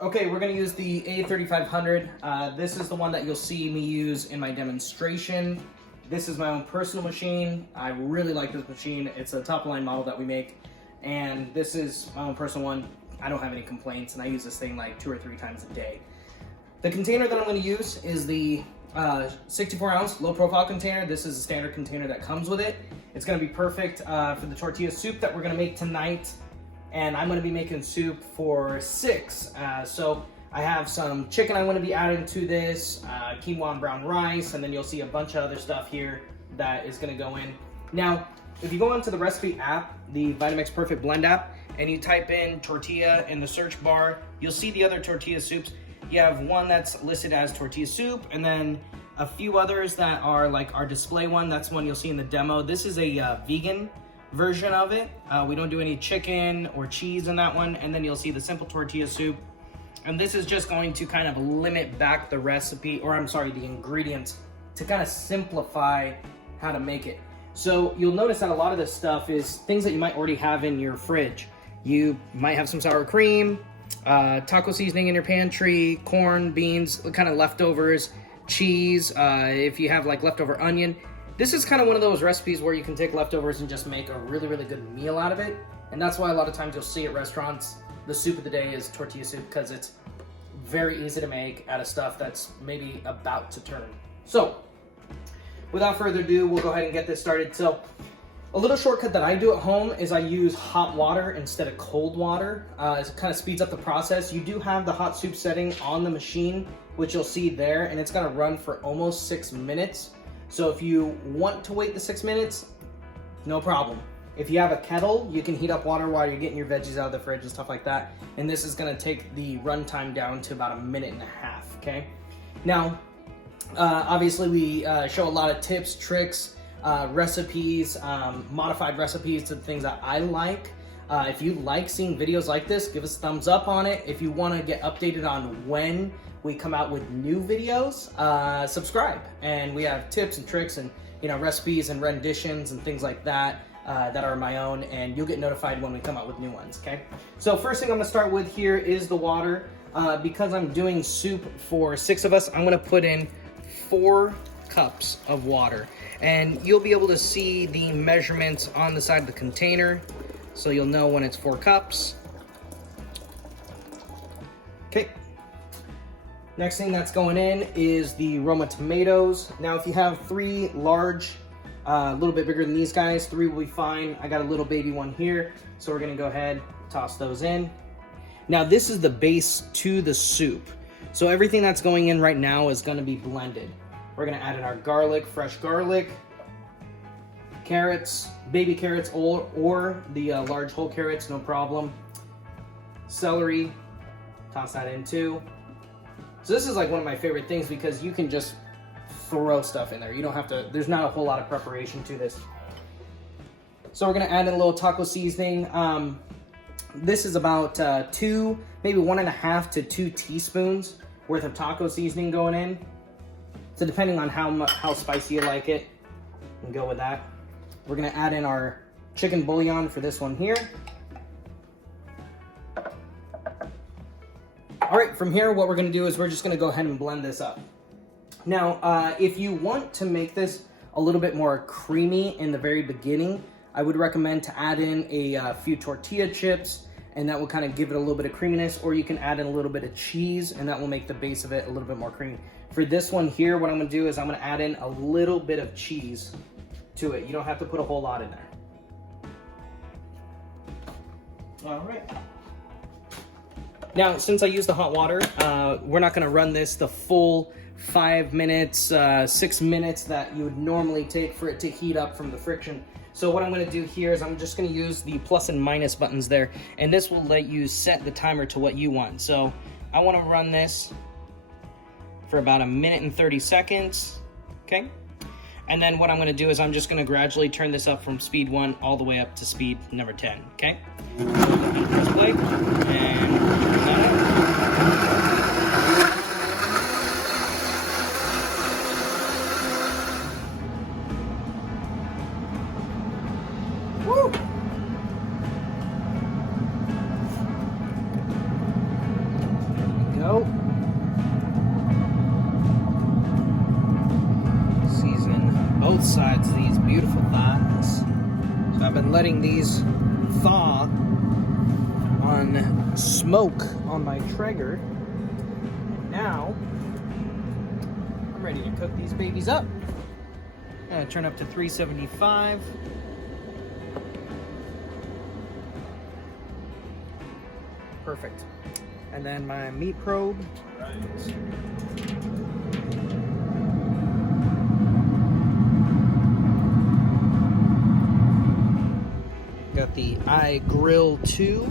Okay, we're gonna use the A3500. This is the one that you'll see me use in my demonstration. This is my own personal machine. I really like this machine. It's a top line model that we make. And this is my own personal one. I don't have any complaints, and I use this thing like 2 or 3 times a day. The container that I'm gonna use is the 64 ounce low profile container. This is a standard container that comes with it. It's gonna be perfect for the tortilla soup that we're gonna make tonight. And I'm gonna be making soup for 6. So I have some chicken I'm gonna be adding to this, quinoa and brown rice, and then you'll see a bunch of other stuff here that is gonna go in. Now, if you go onto the recipe app, the Vitamix Perfect Blend app, and you type in tortilla in the search bar, you'll see the other tortilla soups. You have one that's listed as tortilla soup, and then a few others that are like our display one. That's one you'll see in the demo. This is a vegan version of it. We don't do any chicken or cheese in that one. And then you'll see the simple tortilla soup. And this is just going to kind of limit back the recipe, or I'm sorry, the ingredients, to kind of simplify how to make it. So you'll notice that a lot of this stuff is things that you might already have in your fridge. You might have some sour cream, taco seasoning in your pantry, corn, beans, kind of leftovers, cheese, if you have like leftover onion. This is kind of one of those recipes where you can take leftovers and just make a really, really good meal out of it. And that's why a lot of times you'll see at restaurants, the soup of the day is tortilla soup, because it's very easy to make out of stuff that's maybe about to turn. So, without further ado, we'll go ahead and get this started. So, a little shortcut that I do at home is I use hot water instead of cold water. It kind of speeds up the process. You do have the hot soup setting on the machine, which you'll see there, and it's gonna run for almost 6 minutes. So if you want to wait the 6 minutes, no problem. If you have a kettle, you can heat up water while you're getting your veggies out of the fridge and stuff like that. And this is gonna take the runtime down to about 1.5 minutes, okay? Now, obviously we show a lot of tips, tricks, recipes, modified recipes to the things that I like. If you like seeing videos like this, give us a thumbs up on it. If you wanna get updated on when we come out with new videos, subscribe. And we have tips and tricks and recipes and renditions and things like that that are my own, and you'll get notified when we come out with new ones, okay? So first thing I'm gonna start with here is the water. Because I'm doing soup for 6 of us, I'm gonna put in 4 cups of water. And you'll be able to see the measurements on the side of the container, so you'll know when it's 4 cups. Okay. Next thing that's going in is the Roma Tomatoes. Now, if you have 3 large, a little bit bigger than these guys, 3 will be fine. I got a little baby one here, so we're gonna go ahead, toss those in. Now, this is the base to the soup. So everything that's going in right now is gonna be blended. We're gonna add in our garlic, fresh garlic, carrots, baby carrots, or the large whole carrots, no problem. Celery, toss that in too. So this is like one of my favorite things because you can just throw stuff in there. You don't have to, there's not a whole lot of preparation to this. So we're gonna add in a little taco seasoning. This is about 2, maybe 1.5 to 2 teaspoons worth of taco seasoning going in. So depending on how spicy you like it, you can go with that. We're gonna add in our chicken bouillon for this one here. All right, from here, what we're gonna do is we're just gonna go ahead and blend this up. Now, if you want to make this a little bit more creamy in the very beginning, I would recommend to add in a few tortilla chips, and that will kind of give it a little bit of creaminess, or you can add in a little bit of cheese, and that will make the base of it a little bit more creamy. For this one here, what I'm gonna do is I'm gonna add in a little bit of cheese to it. You don't have to put a whole lot in there. All right. Now, since I use the hot water, we're not gonna run this the full 5 minutes, 6 minutes that you would normally take for it to heat up from the friction. So what I'm gonna do here is I'm just gonna use the plus and minus buttons there, and this will let you set the timer to what you want. So I wanna run this for about 1 minute and 30 seconds, okay? And then what I'm gonna do is I'm just gonna gradually turn this up from speed 1 all the way up to speed number 10, okay? Press play, and turn that up. Woo! So I've been letting these thaw on smoke on my Traeger. And now I'm ready to cook these babies up. I'm gonna turn up to 375. Perfect. And then my meat probe. Got the iGrill 2.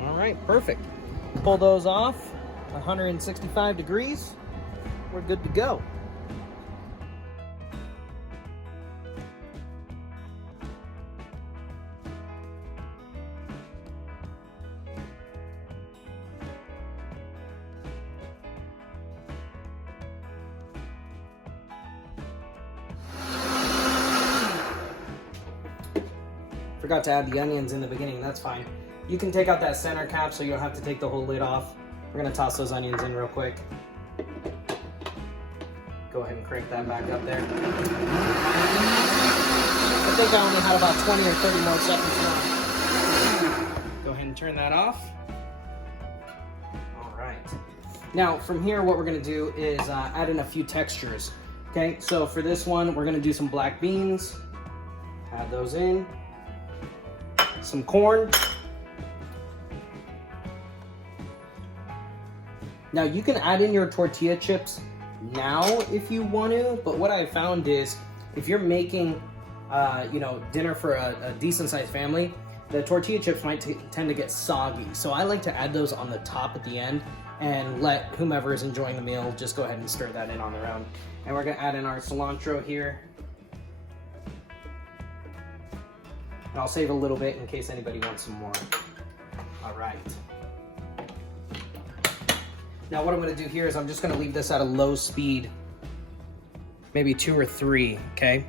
All right, perfect. Pull those off, 165 degrees. We're good to go. Forgot to add the onions in the beginning, that's fine. You can take out that center cap so you don't have to take the whole lid off. We're gonna toss those onions in real quick. Go ahead and crank that back up there. I think I only had about 20 or 30 more seconds left. Go ahead and turn that off. All right. Now from here, what we're gonna do is add in a few textures. Okay, so for this one, we're gonna do some black beans. Add those in. Some corn. Now you can add in your tortilla chips now if you want to, but what I found is if you're making dinner for a decent sized family, the tortilla chips might tend to get soggy. So I like to add those on the top at the end and let whomever is enjoying the meal just go ahead and stir that in on their own. And we're gonna add in our cilantro here. And I'll save a little bit in case anybody wants some more. All right. Now what I'm gonna do here is I'm just gonna leave this at a low speed, maybe 2 or 3, okay?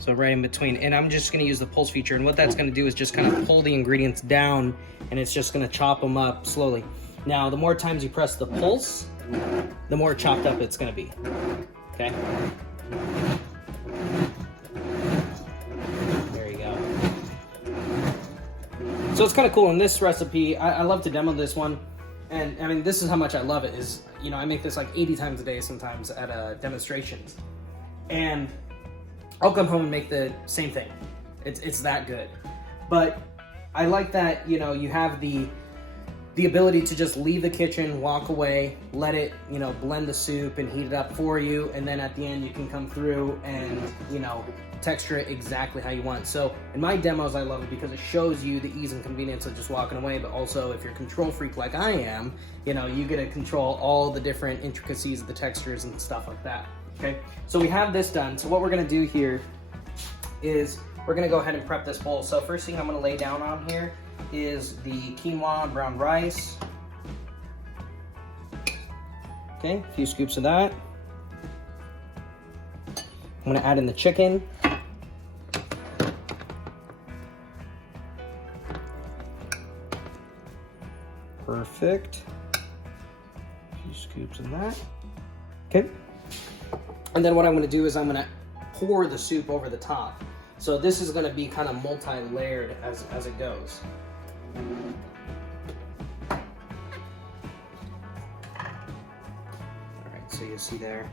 So right in between, and I'm just gonna use the pulse feature, and what that's gonna do is just kind of pull the ingredients down, and it's just gonna chop them up slowly. Now, the more times you press the pulse, the more chopped up it's gonna be, okay? So it's kind of cool in this recipe. I love to demo this one. And I mean, this is how much I love it is, I make this like 80 times a day sometimes at demonstrations. And I'll come home and make the same thing. It's that good. But I like that, you have the ability to just leave the kitchen, walk away, let it, blend the soup and heat it up for you. And then at the end, you can come through and, texture it exactly how you want. So in my demos, I love it because it shows you the ease and convenience of just walking away, but also if you're a control freak like I am, you get to control all the different intricacies of the textures and stuff like that, okay? So we have this done. So what we're gonna do here is we're gonna go ahead and prep this bowl. So first thing I'm gonna lay down on here is the quinoa brown rice. Okay, a few scoops of that. I'm gonna add in the chicken. Perfect. A few scoops of that. Okay. And then what I'm gonna do is I'm gonna pour the soup over the top. So this is gonna be kind of multi-layered as it goes. All right, so you see there.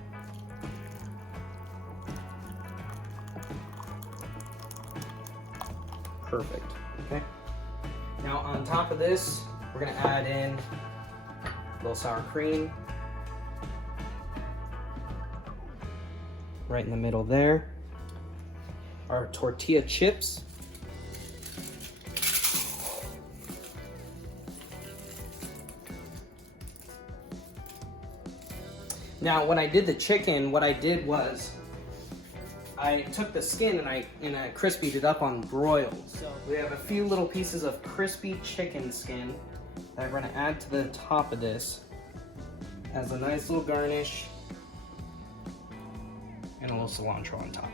Perfect, okay? Now on top of this, we're gonna add in a little sour cream. Right in the middle there. Our tortilla chips. Now when I did the chicken, what I did was I took the skin and I crispied it up on broiled. So we have a few little pieces of crispy chicken skin that we're gonna add to the top of this as a nice little garnish and a little cilantro on top.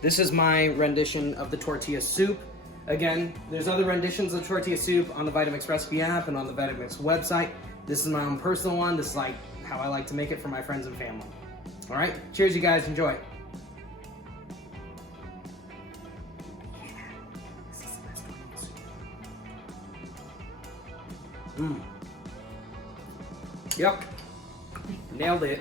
This is my rendition of the tortilla soup. Again, there's other renditions of tortilla soup on the Vitamix recipe app and on the Vitamix website. This is my own personal one. This is like how I like to make it for my friends and family. All right, cheers, you guys. Enjoy. Mmm. Yep. Nailed it.